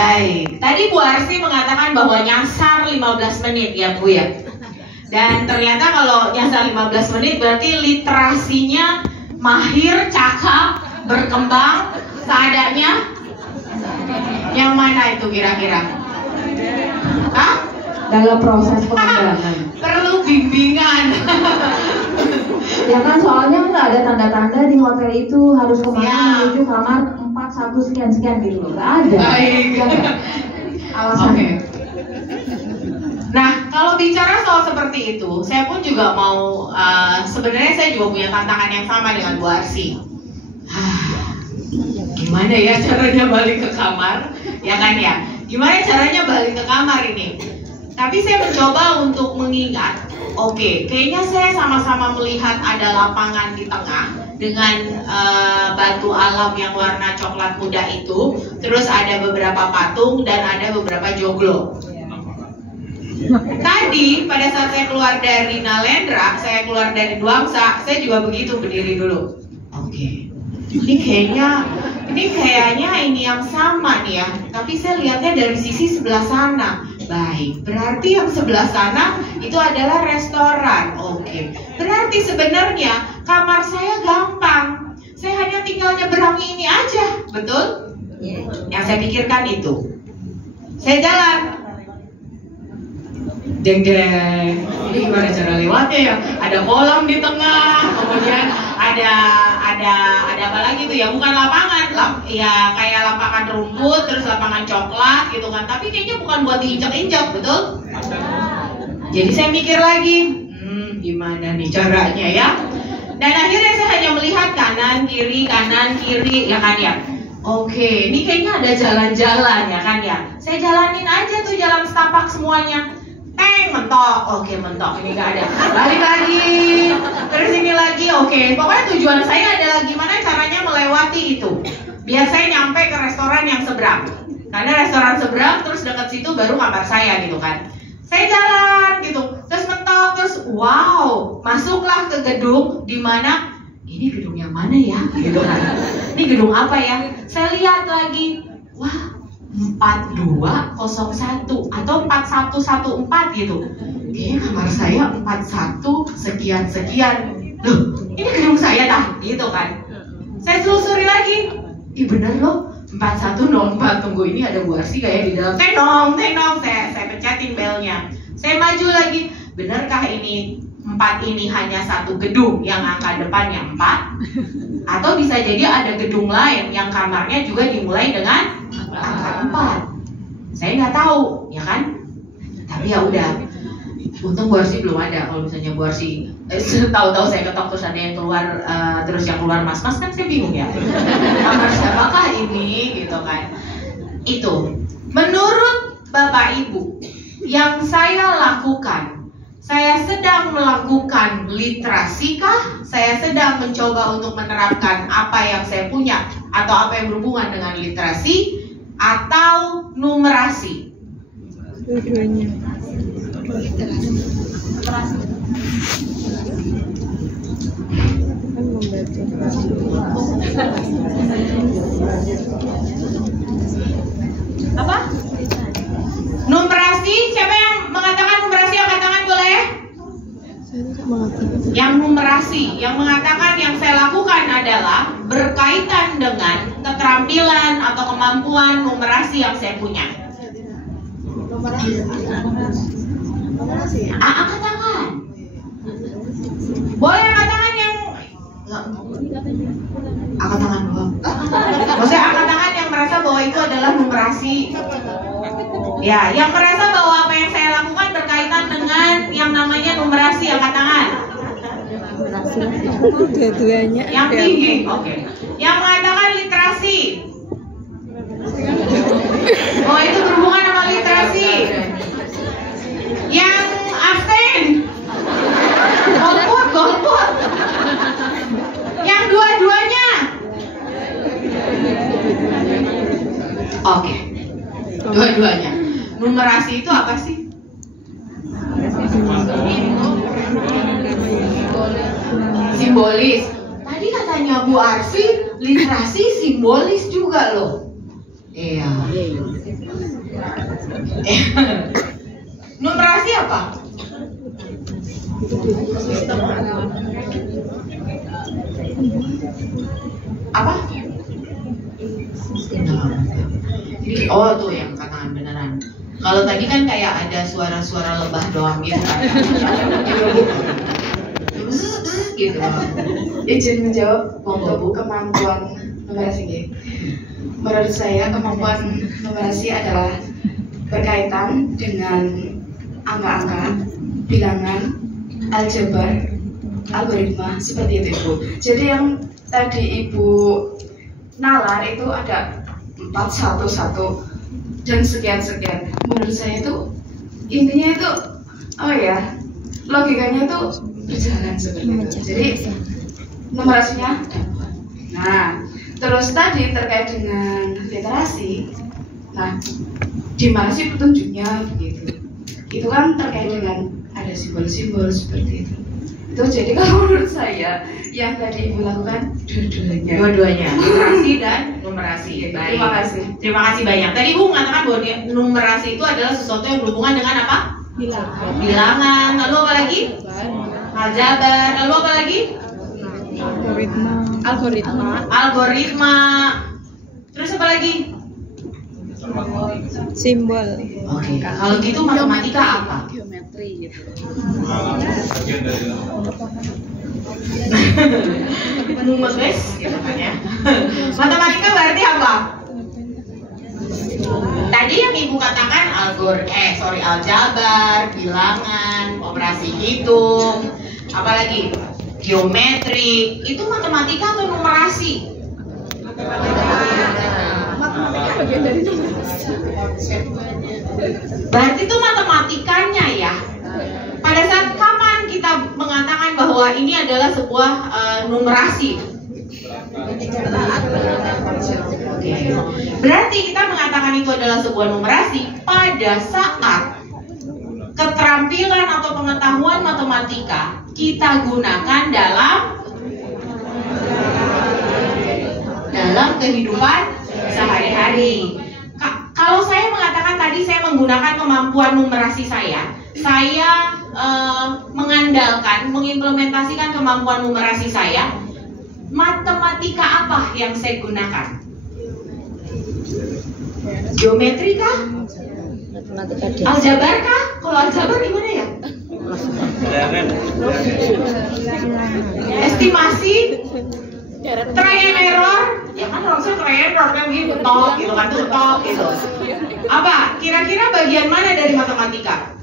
Baik, tadi Bu Arsi mengatakan bahwa nyasar 15 menit ya Bu ya. Dan ternyata kalau nyasar 15 menit berarti literasinya mahir, cakap, berkembang, seadanya. Yang mana itu kira-kira? Hah? Dalam proses pengembangan. Perlu bimbingan. Ya kan soalnya nggak ada tanda-tanda di hotel itu harus kemana menuju kamar 41 sekian-sekian gitu loh. Nggak ada. Baik. Alasannya. Okay. Nah, kalau bicara soal seperti itu, saya pun juga mau, sebenarnya saya juga punya tantangan yang sama dengan Bu Arsi. Gimana ya caranya balik ke kamar? Ya kan ya? Gimana caranya balik ke kamar ini? Tapi saya mencoba untuk mengingat, oke, kayaknya saya sama-sama melihat ada lapangan di tengah dengan batu alam yang warna coklat muda itu, terus ada beberapa patung dan ada beberapa joglo. Tadi pada saat saya keluar dari Nalendra, saya keluar dari Dwangsa, saya juga begitu berdiri dulu. Oke, ini kayaknya ini yang sama nih ya, tapi saya lihatnya dari sisi sebelah sana. Baik, berarti yang sebelah sana itu adalah restoran. Oke, berarti sebenarnya kamar saya gampang. Saya hanya tinggal nyeberangi ini aja, betul? Yang saya pikirkan itu. Saya jalan. Deng deng. Ini gimana cara lewatnya ya? Ada kolam di tengah, kemudian ada apa lagi tuh ya? Bukan lapangan, ya kayak lapangan rumput, terus lapangan coklat gitu kan. Tapi kayaknya bukan buat diinjak-injak, betul? Jadi saya mikir lagi, gimana nih caranya ya? Dan akhirnya saya hanya melihat kanan kiri, ya kan ya. Oke, ini kayaknya ada jalan-jalan ya kan ya. Saya jalanin aja tuh jalan setapak semuanya. Mentok, oke mentok, ini gak ada. Balik lagi, terus ini lagi, oke. Pokoknya tujuan saya adalah gimana caranya melewati itu, biar saya nyampe ke restoran yang seberang. Karena restoran seberang, terus dekat situ baru kamar saya gitu kan. Saya jalan gitu, terus mentok, terus wow, masuklah ke gedung di mana ini gedung yang mana ya, gitu kan. Ini gedung apa ya? Saya lihat lagi, wah. 4201 atau 4114 gitu. Kayaknya kamar saya 41 sekian. Loh, ini gedung saya dah, gitu kan. Saya telusuri lagi. Ih bener loh, 4104. Tunggu, ini ada Bu Arsi gak ya di dalam? Tenong. Saya pencetin belnya. Saya maju lagi. Benarkah ini 4 ini hanya satu gedung yang angka depannya 4? Atau bisa jadi ada gedung lain yang kamarnya juga dimulai dengan angka 4. Saya nggak tahu, ya kan? Tapi ya udah. Untung Bu Arsi belum ada. Kalau misalnya Bu Arsi tahu-tahu saya ketok terus ada yang keluar, terus yang keluar mas-mas, kan saya bingung ya. Kamar siapakah ini, gitu kan? Itu. Menurut Bapak Ibu, yang saya lakukan, saya sedang melakukan literasi kah? Saya sedang mencoba untuk menerapkan apa yang saya punya atau apa yang berhubungan dengan literasi atau numerasi? Dua-duanya. Kan membaca. Apa? Numerasi? Siapa yang mengatakan numerasi? Angkat tangan boleh? Yang numerasi, yang mengatakan yang saya lakukan adalah berkaitan dengan keterampilan atau kemampuan numerasi yang saya punya. Angkat tangan. Boleh angkat tangan yang angkat tangan doang. Maksudnya angkat tangan yang merasa bahwa itu adalah numerasi. Ya, yang merasa bahwa apa yang saya lakukan berkaitan dengan yang namanya numerasi, angkat tangan. Dua-duanya. Yang tinggi, oke. Yang mengatakan literasi. Oh, itu berhubungan sama literasi. Yang abstain. Golput. Yang dua-duanya. Oke. Dua-duanya. Numerasi itu apa sih? Simbolis. Tadi katanya Bu Arsi, literasi simbolis juga loh. Iya. Numerasi apa? Apa? Oh tuh yang kataan beneran. Kalau tadi kan kayak ada suara-suara lebah doang gitu kan. Gitu. Izin menjawab untuk kemampuan numerasi. Menurut saya kemampuan numerasi adalah berkaitan dengan angka-angka, bilangan, aljabar, algoritma seperti itu Ibu. Jadi yang tadi Ibu nalar itu ada 411 dan sekian-sekian. Menurut saya itu intinya itu logikanya itu berjalan seperti itu. Jadi numerasinya. Nah, terus tadi terkait dengan literasi. Nah, di mana sih petunjuknya begitu? Itu kan terkait dengan ada simbol-simbol seperti itu. Itu jadi kalau menurut saya yang tadi Ibu lakukan dua-duanya, literasi dan numerasi. Baik. Terima kasih. Terima kasih banyak. Tadi Ibu mengatakan bahwa numerasi itu adalah sesuatu yang berhubungan dengan apa? Bilangan. Lalu apa lagi? Aljabar. Lalu apa lagi? Algoritma. Terus apa lagi? Simbol. Oke. Kalau gitu matematika apa? Geometri gitu. Numeris gitu kan ya. Matematika berarti apa? Tadi yang Ibu katakan aljabar, bilangan, operasi hitung, apalagi geometri, itu matematika atau numerasi? Matematika bagian dari numerasi. Berarti itu matematikanya ya. Pada saat kapan kita mengatakan bahwa ini adalah sebuah numerasi? Oke. Berarti kita mengatakan itu adalah sebuah numerasi pada saat keterampilan atau pengetahuan matematika kita gunakan dalam kehidupan sehari-hari. Kalau saya mengatakan tadi saya menggunakan kemampuan numerasi saya mengandalkan, mengimplementasikan kemampuan numerasi saya, matematika apa yang saya gunakan? Geometri kah? Aljabar kah? Kalau aljabar gimana ya? Estimasi? Try and error? Ya kan harusnya try and error kan gitu, tok gitu. Apa? Kira-kira bagian mana dari matematika?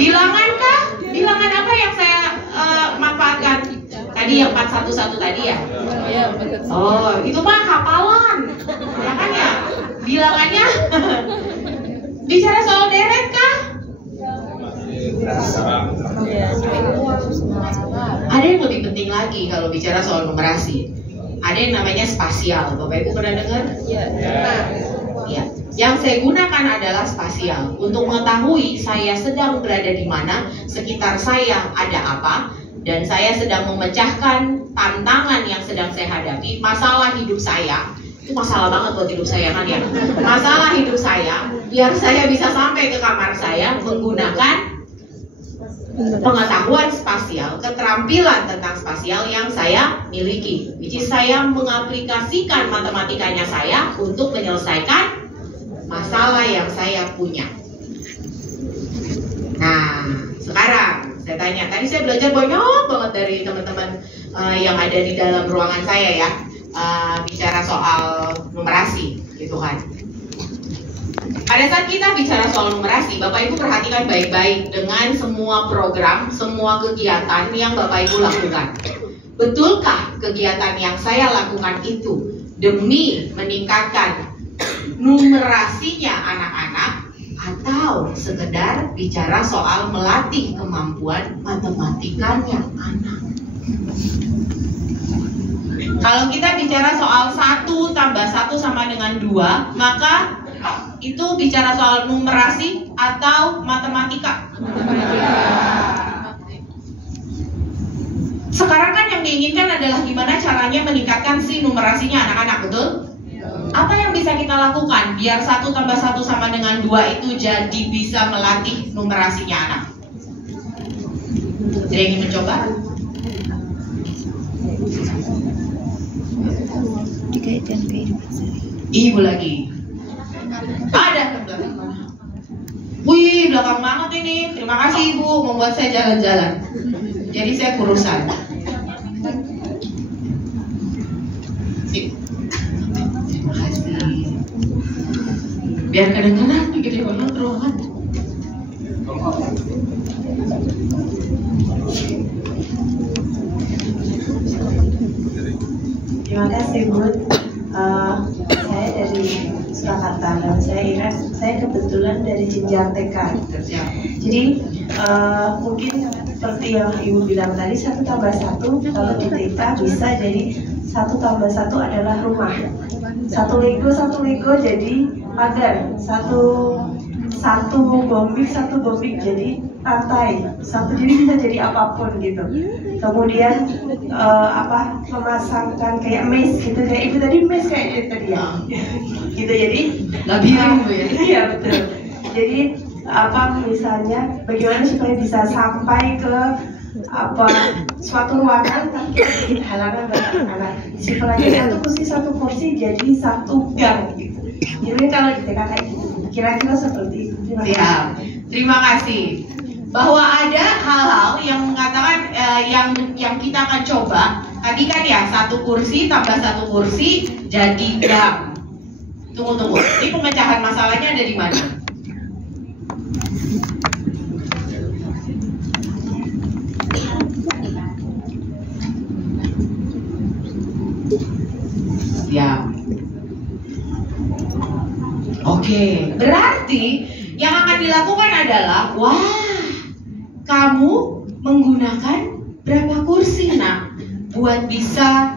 Bilangan kah? Bilangan apa yang saya manfaatkan? Tadi yang 411 tadi ya? Oh, itu mah hafalan. Ya kan ya? Bilangannya bicara soal deret kah? Ada yang lebih penting lagi kalau bicara soal numerasi. Ada yang namanya spasial. Bapak Ibu pernah dengar? Ya. Yang saya gunakan adalah spasial untuk mengetahui saya sedang berada di mana, sekitar saya ada apa, dan saya sedang memecahkan tantangan yang sedang saya hadapi, masalah hidup saya. Itu masalah banget buat hidup saya kan ya. Masalah hidup saya, biar saya bisa sampai ke kamar saya menggunakan pengetahuan spasial, keterampilan tentang spasial yang saya miliki, which is saya mengaplikasikan matematikanya saya untuk menyelesaikan masalah yang saya punya. Nah, sekarang saya tanya, tadi saya belajar banyak banget dari teman-teman yang ada di dalam ruangan saya ya, bicara soal numerasi, gitu kan. Pada saat kita bicara soal numerasi, Bapak Ibu perhatikan baik-baik dengan semua program, semua kegiatan yang Bapak Ibu lakukan. Betulkah kegiatan yang saya lakukan itu demi meningkatkan numerasinya anak-anak, atau sekedar bicara soal melatih kemampuan matematikanya anak? Kalau kita bicara soal 1 tambah 1 sama dengan 2, maka itu bicara soal numerasi atau matematika? Sekarang kan yang diinginkan adalah gimana caranya meningkatkan si numerasinya anak-anak, betul? Apa yang bisa kita lakukan biar 1 tambah 1 sama dengan 2 itu jadi bisa melatih numerasinya anak? Ada yang ingin mencoba? Ibu lagi. Ada ke belakang mana? Wih, belakang banget ini. Terima kasih Ibu membuat saya jalan-jalan. Jadi saya kurusan. Sip. Terima kasih. Biar kedengaran gede banget ruangan. Terima kasih Bu. Saya dari Surakarta dan saya kebetulan dari jenjang TK. Jadi mungkin seperti yang Ibu bilang tadi 1 tambah 1 kalau di TK bisa jadi 1 tambah 1 adalah rumah. 1 Lego jadi pagar. Satu bombik jadi pantai. Jadi bisa jadi apapun gitu. Kemudian memasangkan kayak maze gitu, kayak itu tadi maze kayak itu tadi ya. Gitu jadi labirin Bu ya. Iya betul. Jadi misalnya bagaimana supaya bisa sampai ke suatu ruangan tapi bikin halangan bagi anak. Simpel aja, satu kursi jadi 1 gang gitu. Jadi kalau di TK kayak gitu, kira-kira seperti itu. Terima kasih. Bahwa ada hal-hal yang mengatakan yang kita akan coba. Tadi kan ya 1 kursi tambah 1 kursi jadi gang. Tunggu. Ini pemecahan masalahnya ada di mana? Ya. Oke, berarti yang akan dilakukan adalah, kamu menggunakan berapa kursi nak buat bisa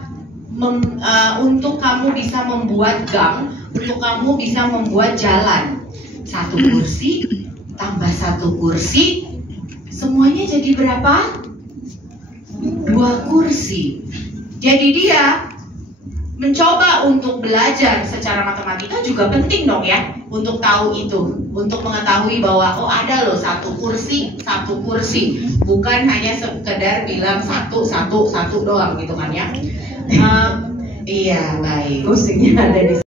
untuk kamu bisa membuat gang, untuk kamu bisa membuat jalan. 1 kursi tambah 1 kursi, semuanya jadi berapa? 2 kursi. Jadi dia mencoba untuk belajar secara matematika juga penting dong ya, untuk tahu itu, untuk mengetahui bahwa ada loh 1 kursi, bukan hanya sekedar bilang satu doang gitu kan ya. Iya baik. Kursingnya ada di